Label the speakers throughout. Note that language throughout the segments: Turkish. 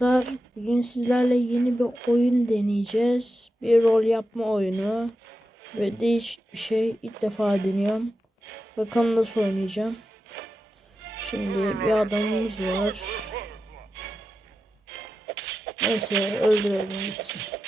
Speaker 1: Arkadaşlar bugün sizlerle yeni bir oyun deneyeceğiz. Bir rol yapma oyunu. Ve değişik bir şey ilk defa deniyorum. Bakalım nasıl oynayacağım. Şimdi bir adamımız var. Neyse öldürelim gitsin.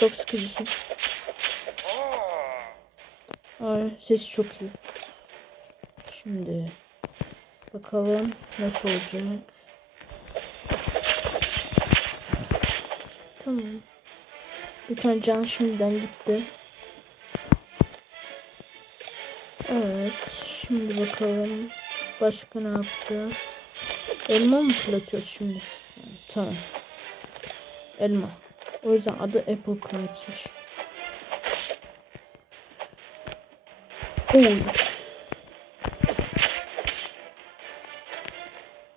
Speaker 1: Çok sıkıcısın. Ay sesi çok iyi. Şimdi bakalım nasıl olacak. Tamam. Bir tane can şimdiden gitti. Evet. Şimdi bakalım. Başka ne yapacağız? Elma mı fırlatıyoruz şimdi? Tamam. Elma. O yüzden adı Apple Knight'mış. Oy.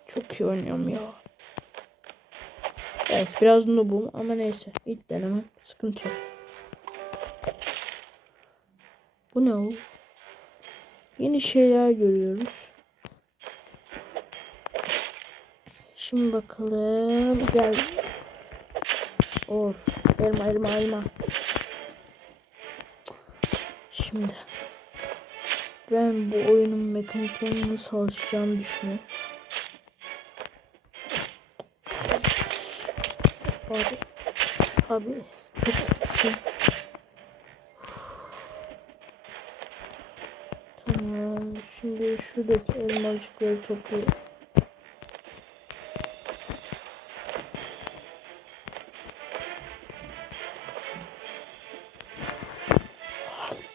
Speaker 1: Çok iyi oynuyorum ya. Evet biraz noobum ama neyse. İlk denemem. Sıkıntı yok. Bu ne o? Yeni şeyler görüyoruz. Şimdi bakalım. Gel. Of. Elma elma elma. Şimdi. Ben bu oyunun mekaniklerini nasıl alışacağımı düşünüyorum. Abi, abi çok sıkıntı. Tamam, şimdi şuradaki elmacıkları topluyorum.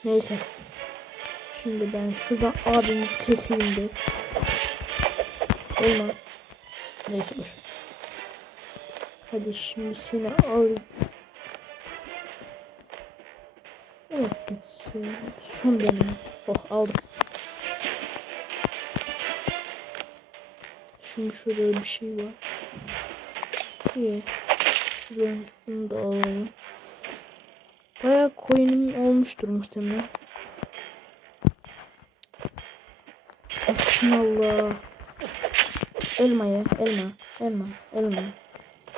Speaker 1: Neyse. Şimdi ben şuradan abimizi keseyim de. Olma. Neyse boş. Hadi şimdi seni al. Evet gitsin. Son deneme. Oh aldım. Şimdi şurada bir şey var. İyi. Şuradan bunu da alalım. Bayağı coin'im olmuştur muhtemelen. Allah. Elma ye. Elma. Elma. Elma.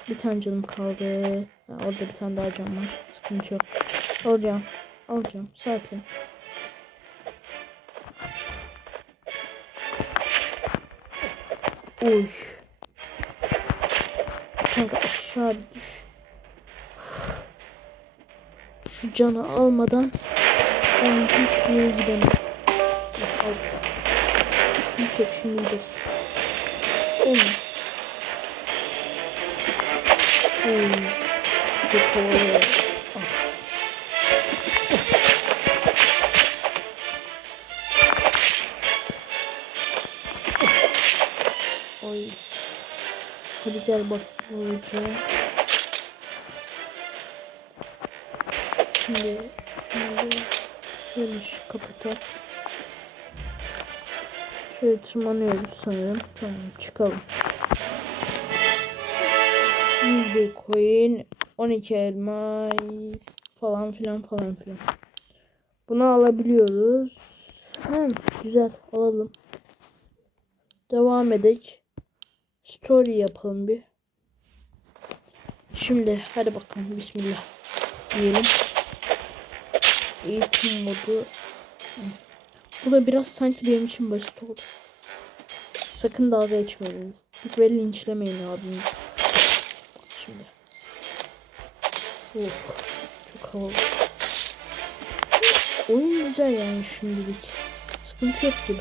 Speaker 1: Bir tane canım kaldı. Ha, orada bir tane daha cam var. Sıkıntı yok. Alacağım. Alacağım. Sakin. Uy. Kanka aşağı düş. Şu canı almadan ben hiçbir yere gidemem. Aldım. Sıkıntı yok şimdi gideriz. Olma. Uy. Çok. Ah. Oy. Hadi gel bak olacak. Şimdi şimdi şöyle şu kapatalım. Şöyle tırmanıyoruz sanırım. Tamam çıkalım. 101 coin, 12 elma falan filan falan filan. Bunu alabiliyoruz. Ha, güzel alalım. Devam edek. Story yapalım bir. Şimdi hadi bakalım bismillah diyelim. Eğitim modu. Bu da biraz sanki benim için basit oldu. Sakın dalga geçmeyin. Lütfen linçlemeyin abimi. Şimdi. Of. Çok havalı. Oyun güzel yani şimdilik. Sıkıntı yok gibi.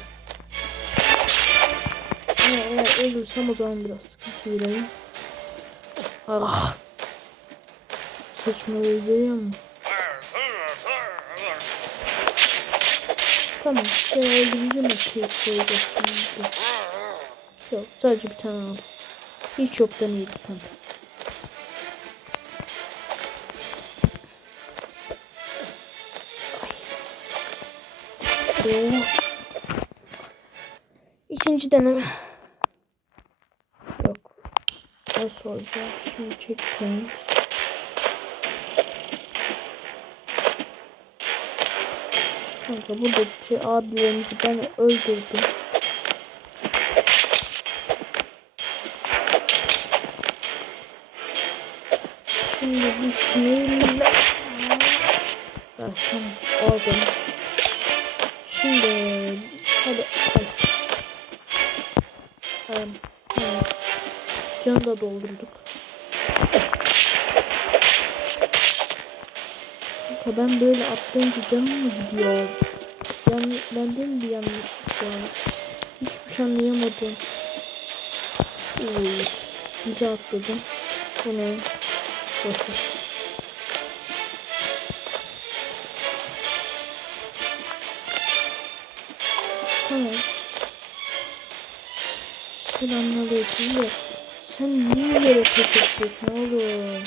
Speaker 1: Ama eğer ölürsem o zaman biraz sıkıntı girelim. Ah. Saçmalığı görüyor musun? Tamam. Sen öldürünce makineyi koyacaksın. Yok sadece bir tane al. Hiç yoktan iyi bir tane. Oh. İkinci deneme. Yok. Nasıl olacak? Şimdi checkpoint. Kanka buradaki abilerimizi ben öldürdüm. Şimdi bismillah. Ah, tamam aldım. Da doldurduk. Kanka ben böyle atlayınca canım mı gidiyor? Yan, bende mi bir yanlışlık var? Hiçbir şey anlayamadım. Uy, güzel atladım. Bu ne? Boşver. Tamam. Selamünaleyküm de. Sen niye böyle kaçırıyorsun oğlum?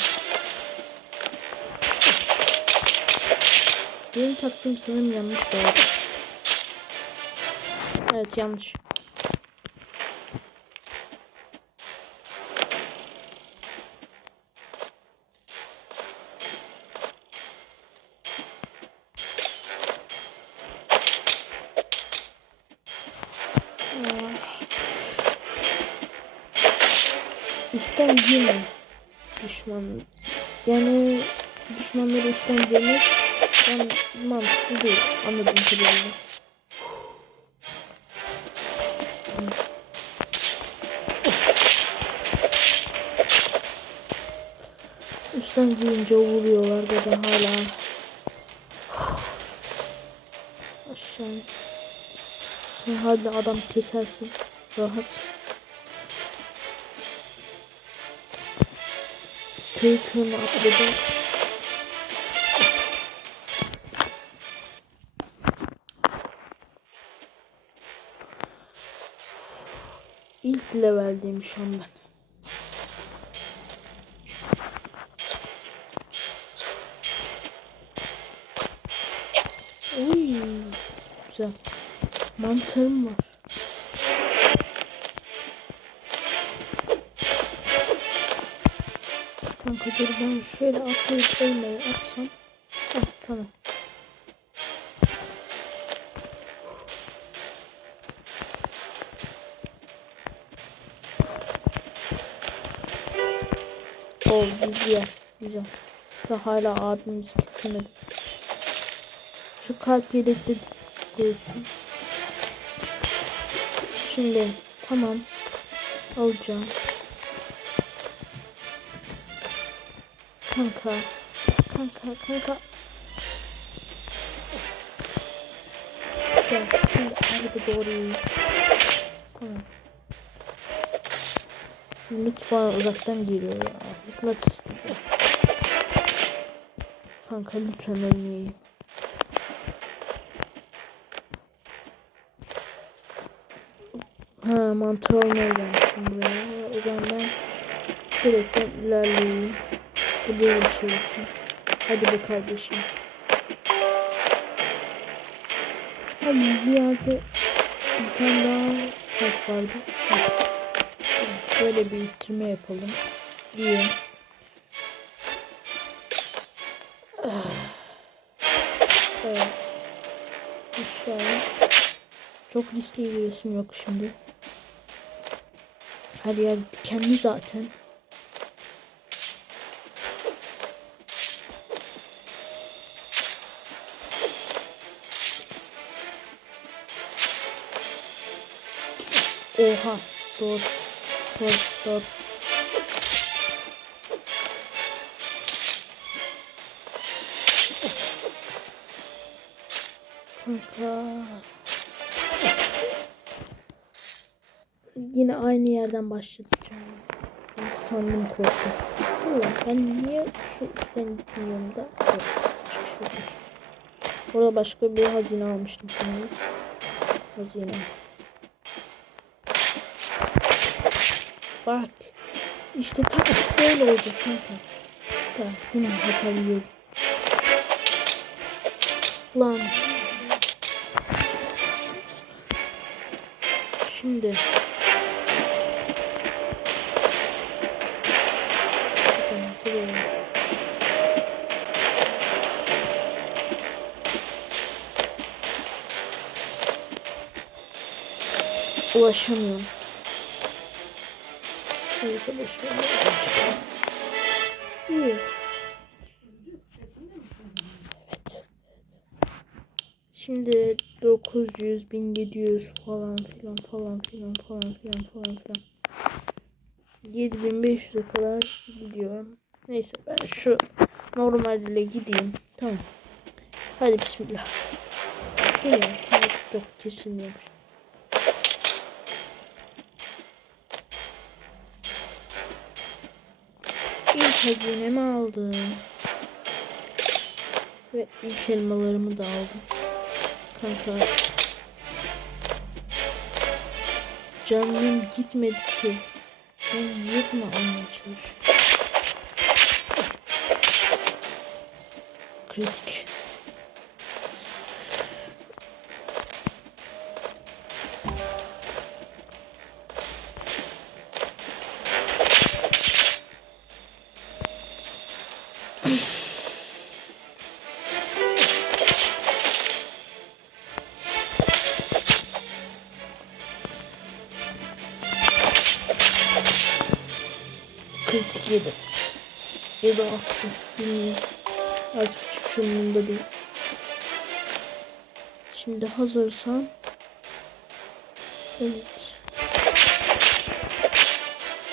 Speaker 1: Benim taktığım sanırım yanlış doğru. Evet yanlış. Düşmanları üstten girmek yani mantıklı değil. Anladığım kadarıyla. Üstten girince vuruyorlar da ben hala aşağı sen hadi adam kesersin rahat köy köyüne atladım leveldeyim şu an ben. Uy, güzel. Mantarım var. Kanka dur ben şöyle atlayıp elmayı atsam. Heh, tamam. O güzel. Güzel. Da hala abimiz kesemedi. Şu kalp yedekte dursun. Şimdi tamam. Alacağım. Kanka. Kanka kanka. Gel şimdi arada doğru. Tamam. Lütfen uzaktan geliyor ya. Yıkmak istiyor. Kanka lütfen ölmeyeyim. Ha mantar olmaya gelmişim buraya. O zaman ben direkt ilerleyeyim. Bu böyle bir şey için. Hadi be kardeşim. Hadi bir yerde bir tane daha kalp vardı. Böyle bir ittirme yapalım. Aşağıya. Çok riskli bir resim yok şimdi. Her yer dikenli zaten. Oha. Doğru. Doğru. Doğru. Yine aynı yerden başlayacağım. Sandım korktum. Allah ben niye şu üstten gitmiyorum da? Orada başka bir hazine almıştım sanırım. Hazine. Bak. İşte tam böyle olacak kanka. Ya yine hasar yiyorum. Lan. Şimdi. Ulaşamıyorum. Neyse boşver. İyi. Evet. Şimdi 900, 1700 falan filan falan filan falan filan falan filan. 7500'e kadar gidiyorum. Neyse ben şu normalde gideyim. Tamam. Hadi bismillah. Geliyor şuna yok kesilmiyormuş. İlk hazinemi aldım. Ve ilk elmalarımı da aldım. Kanka. Canım gitmedi ki. Ben bunu almaya çalışıyorum? Kritik. Kritik yedi. Ya da attı. Bilmiyorum. Artık hiçbir şey umurumda değil. Şimdi hazırsan. Evet.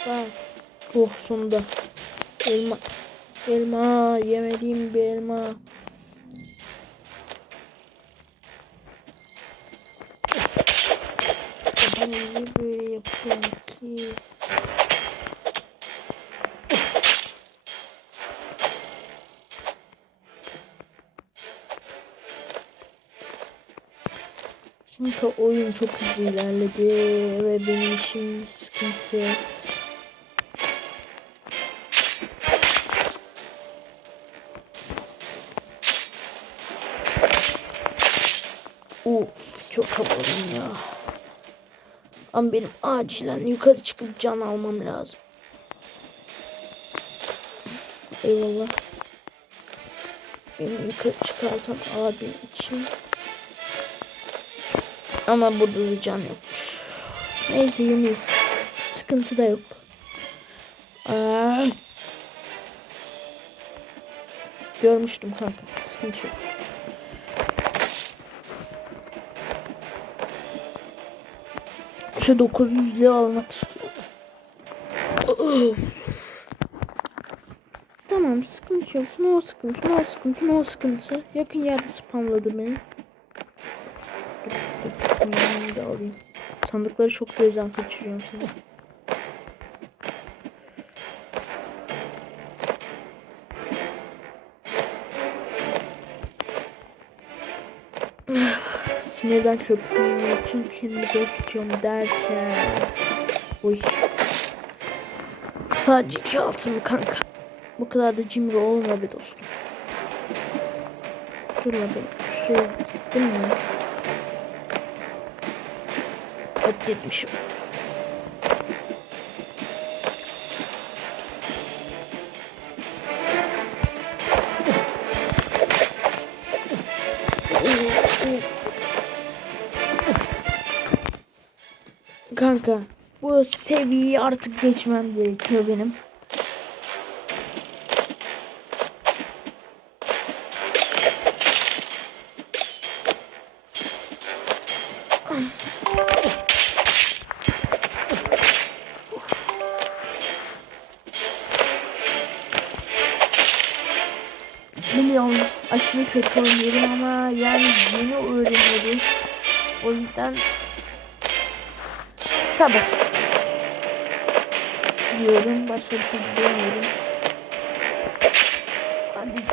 Speaker 1: Bak. Oh sonunda. Elma. Elma. Yemediğim bir elma. Ben böyle yapıyorum ki? Kanka oyun çok hızlı ilerledi ve benim işim sıkıntı. Uf çok havalıyım ya. Ama benim acilen yukarı çıkıp can almam lazım. Eyvallah. Beni yukarı çıkartan abim için ama burada da can yokmuş. Neyse yeniyiz. Sıkıntı da yok. Aa. Görmüştüm kanka. Sıkıntı yok. Şu 900'lüğü almak istiyorum. Tamam sıkıntı yok. No sıkıntı, no sıkıntı, no sıkıntı. Yakın yerde spamladı beni. Dur, da alayım. Sandıkları çok gözden kaçırıyorum şimdi. Sinirden köpüğüm için kendimi tutuyorum derken. Uy. Sadece iki altın mı kanka? Bu kadar da cimri olma be dostum. Dur lan ben şuraya gittim mi? Hep gitmişim. Kanka bu seviyeyi artık geçmem gerekiyor benim. Aşırı kötü oynuyorum ama yani yeni öğreniyoruz. O yüzden sabır diyorum. Başka bir şey demiyorum. Hadi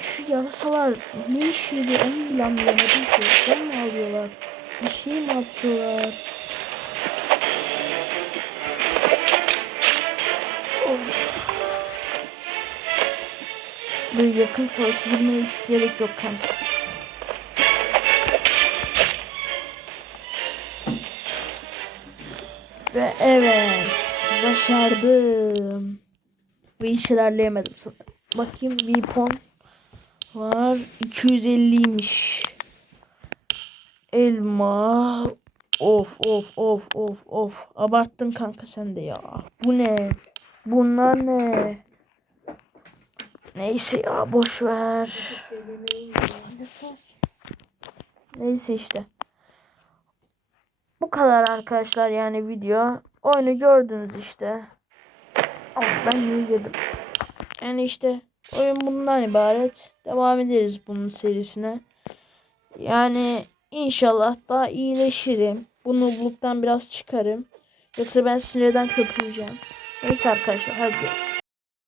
Speaker 1: şu yarasalar ne işiydi onu bile anlayamadım ki. Sen mi alıyorlar? Bir şey mi atıyorlar? Böyle yakın girmeye hiç gerek yok kanka. Ve evet başardım. Ve hiç ilerleyemedim sanırım. Bakayım weapon var 250'ymiş. Elma Of of of of of abarttın kanka sen de ya. Bu ne? Bunlar ne? Neyse ya boş ver. Neyse işte. Bu kadar arkadaşlar yani video. Oyunu gördünüz işte. Ama ben niye girdim? Yani işte oyun bundan ibaret. Devam ederiz bunun serisine. Yani inşallah daha iyileşirim. Bu noobluktan biraz çıkarım. Yoksa ben sinirden köpüreceğim. Neyse arkadaşlar hadi görüşürüz.